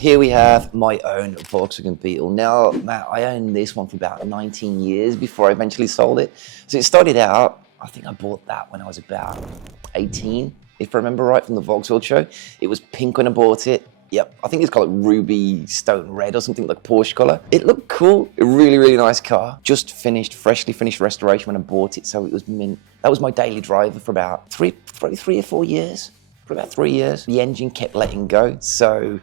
Here we have my own Volkswagen Beetle. Now, Matt, I owned this one for about 19 years before I eventually sold it. So it started out, I think I bought that when I was about 18, if I remember right, from the Volkswagen show. It was pink when I bought it. Yep, I think it's called like ruby stone red or something like Porsche color. It looked cool, a really nice car. Just freshly finished restoration when I bought it, so it was mint. That was my daily driver for about three or 4 years. For about 3 years. The engine kept letting go, so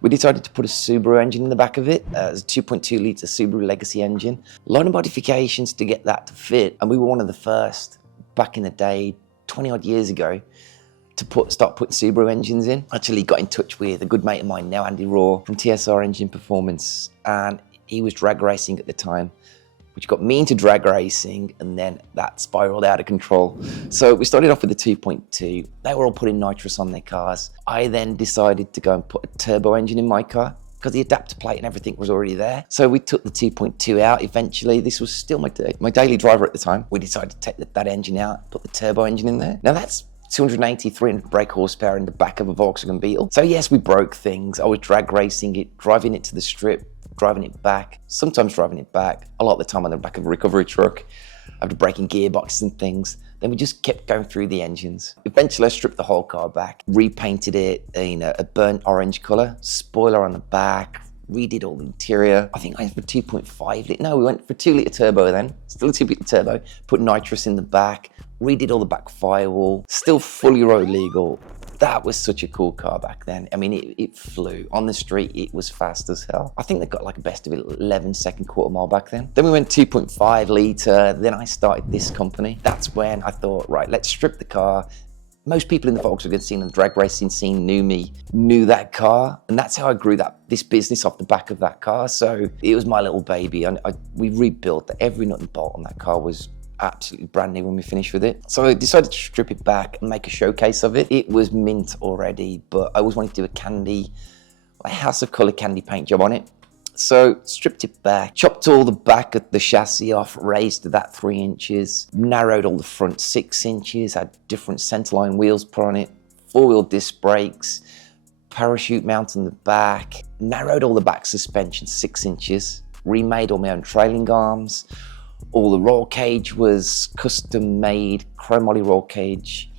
we decided to put a Subaru engine in the back of it. It's a 2.2 litre Subaru Legacy engine. A lot of modifications to get that to fit, and we were one of the first back in the day, 20 odd years ago, to start putting Subaru engines in. Actually got in touch with a good mate of mine now, Andy Raw from TSR Engine Performance, and he was drag racing at the time, which got me into drag racing, and then that spiraled out of control. So we started off with the 2.2. They were all putting nitrous on their cars. I then decided to go and put a turbo engine in my car because the adapter plate and everything was already there. So we took the 2.2 out eventually. This was still my daily driver at the time. We decided to take that engine out, put the turbo engine in there. Now that's 280, 300 brake horsepower in the back of a Volkswagen Beetle. So yes, we broke things. I was drag racing it, driving it to the strip, driving it back, sometimes driving it back, a lot of the time on the back of a recovery truck, after breaking gearboxes and things. Then we just kept going through the engines. Eventually I stripped the whole car back, repainted it in a burnt orange color, spoiler on the back, redid all the interior. I think I went for 2.5 litre. No, we went for 2 litre turbo then, still a 2 litre turbo, put nitrous in the back, redid all the back firewall, still fully road legal. That was such a cool car back then. I mean, it flew. On the street, it was fast as hell. I think they got like a best of 11-second quarter mile back then. Then we went 2.5 litre, then I started this company. That's when I thought, right, let's strip the car. Most people in the Volkswagen scene and the drag racing scene knew that car. And that's how I grew this business off the back of that car. So it was my little baby. We rebuilt every nut and bolt on that car was absolutely brand new when we finished with it. So I decided to strip it back and make a showcase of it. It was mint already, but I always wanted to do a house of colour candy paint job on it. So stripped it back, chopped all the back of the chassis off, raised that 3 inches, narrowed all the front 6 inches, had different centerline wheels put on it, 4-wheel disc brakes, parachute mount on the back, narrowed all the back suspension 6 inches, remade all my own trailing arms. All the roll cage was custom made, chromoly roll cage.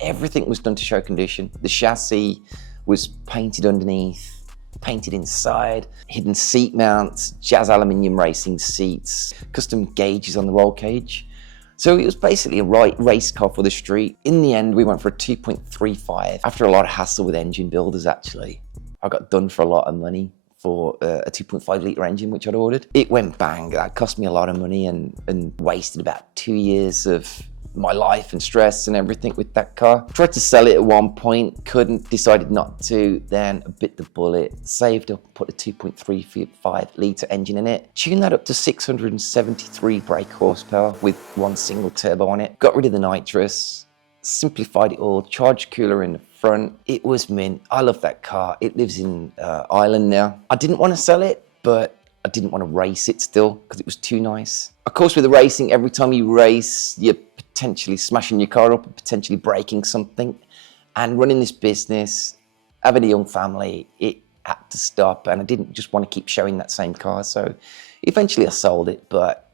Everything was done to show condition. The chassis was painted underneath, painted inside, hidden seat mounts, jazz aluminium racing seats, custom gauges on the roll cage. So it was basically a race car for the street. In the end, we went for a 2.35. After a lot of hassle with engine builders, actually, I got done for a lot of money for a 2.5 litre engine, which I'd ordered. It went bang. That cost me a lot of money and wasted about 2 years of my life and stress and everything with that car. Tried to sell it at one point, couldn't, decided not to, then bit the bullet, saved up, put a 2.35 litre engine in it, tuned that up to 673 brake horsepower with one single turbo on it, got rid of the nitrous, simplified it all, charged cooler in the front. It was mint. I love that car. It lives in Ireland now. I didn't want to sell it, but I didn't want to race it still because it was too nice. Of course, with the racing, every time you race, you're potentially smashing your car up and potentially breaking something. And running this business, having a young family, it had to stop, and I didn't just want to keep showing that same car. So eventually I sold it, but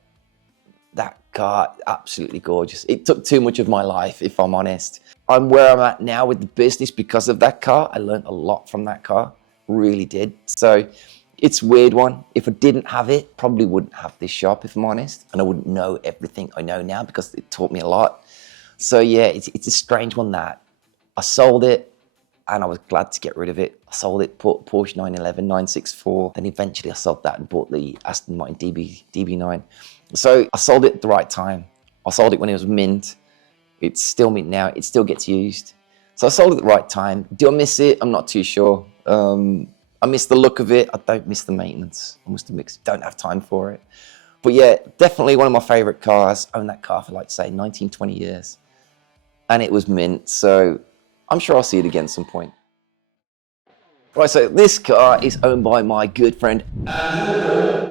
that car, absolutely gorgeous. It took too much of my life, if I'm honest. I'm where I'm at now with the business because of that car. I learned a lot from that car, really did. So it's a weird one. If I didn't have it, probably wouldn't have this shop, if I'm honest. And I wouldn't know everything I know now because it taught me a lot. So yeah, it's a strange one that I sold it and I was glad to get rid of it. I sold it, bought Porsche 911, 964. Then eventually I sold that and bought the Aston Martin DB9. So I sold it at the right time. I sold it when it was mint. It's still mint now. It still gets used. So I sold it at the right time. Do I miss it? I'm not too sure. I miss the look of it. I don't miss the maintenance. Don't have time for it. But yeah, definitely one of my favorite cars. Owned that car for like, say, 19, 20 years. And it was mint. So I'm sure I'll see it again at some point. Right, so this car is owned by my good friend.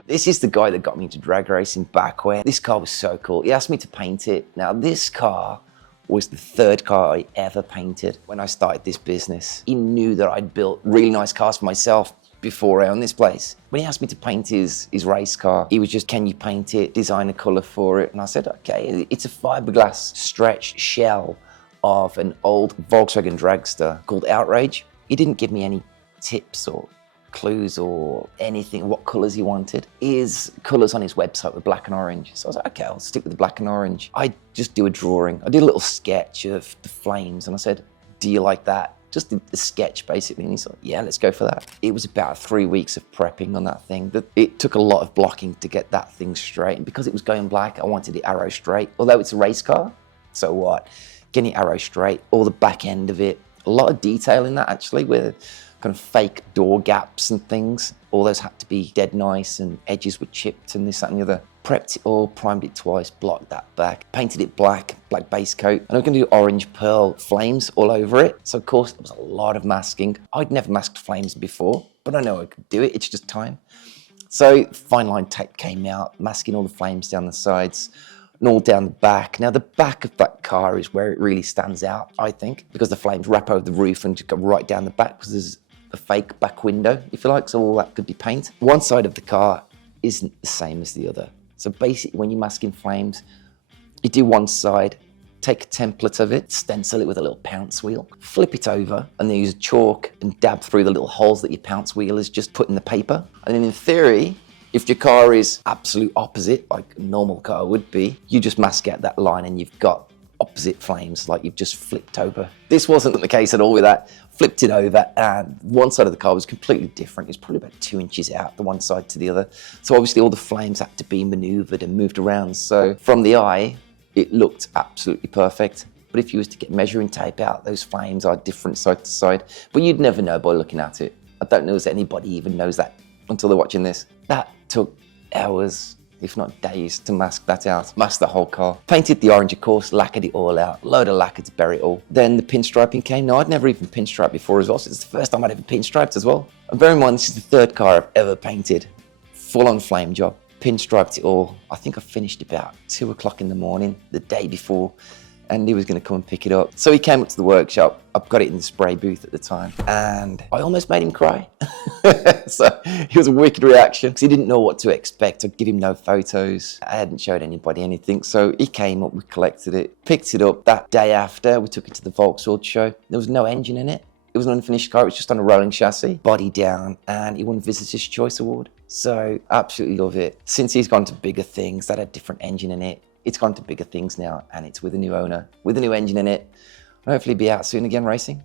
This is the guy that got me into drag racing back when. This car was so cool. He asked me to paint it. Now, this car was the third car I ever painted when I started this business. He knew that I'd built really nice cars for myself, before I owned this place. When he asked me to paint his race car, he was just, can you paint it, design a colour for it? And I said, okay, it's a fiberglass stretched shell of an old Volkswagen dragster called Outrage. He didn't give me any tips or clues or anything, what colours he wanted. His colours on his website were black and orange. So I was like, okay, I'll stick with the black and orange. I just do a drawing. I did a little sketch of the flames and I said, do you like that? Just a sketch basically. And he's like, yeah, let's go for that. It was about 3 weeks of prepping on that thing. It took a lot of blocking to get that thing straight. And because it was going black, I wanted the arrow straight. Although it's a race car, so what? Getting the arrow straight, all the back end of it. A lot of detail in that actually, with kind of fake door gaps and things. All those had to be dead nice and edges were chipped and this, that and the other. Prepped it all, primed it twice, blocked that back, painted it black base coat. And I'm gonna do orange pearl flames all over it. So of course, there was a lot of masking. I'd never masked flames before, but I know I could do it, it's just time. So fine line tape came out, masking all the flames down the sides and all down the back. Now the back of that car is where it really stands out, I think, because the flames wrap over the roof and just go right down the back because there's a fake back window, if you like, so all that could be paint. One side of the car isn't the same as the other. So basically, when you're masking flames, you do one side, take a template of it, stencil it with a little pounce wheel, flip it over, and then use chalk and dab through the little holes that your pounce wheel has just put in the paper. And then in theory, if your car is absolute opposite, like a normal car would be, you just mask out that line and you've got opposite flames, like you've just flipped over. This wasn't the case at all with that. Flipped it over and one side of the car was completely different. It was probably about 2 inches out, the one side to the other. So obviously all the flames had to be maneuvered and moved around. So from the eye, it looked absolutely perfect. But if you was to get measuring tape out, those flames are different side to side. But you'd never know by looking at it. I don't know if anybody even knows that until they're watching this. That took hours, if not days, to mask that out. Masked the whole car. Painted the orange, of course, lacquered it all out. Load of lacquer to bury it all. Then the pinstriping came. Now, I'd never even pinstriped before as well, so it's the first time I'd ever pinstriped as well. And bear in mind, this is the third car I've ever painted. Full-on flame job. Pinstriped it all. I think I finished about 2 o'clock in the morning, the day before, and he was going to come and pick it up. So he came up to the workshop. I've got it in the spray booth at the time, and I almost made him cry. So it was a wicked reaction because he didn't know what to expect. I'd give him no photos. I hadn't showed anybody anything. So he came up, we collected it, picked it up. That day after, we took it to the Volkswagen show. There was no engine in it. It was an unfinished car. It was just on a rolling chassis, body down, and he won Visitor's Choice Award. So absolutely love it. Since he's gone to bigger things, that had a different engine in it. It's gone to bigger things now, and it's with a new owner, with a new engine in it. And hopefully be out soon again racing.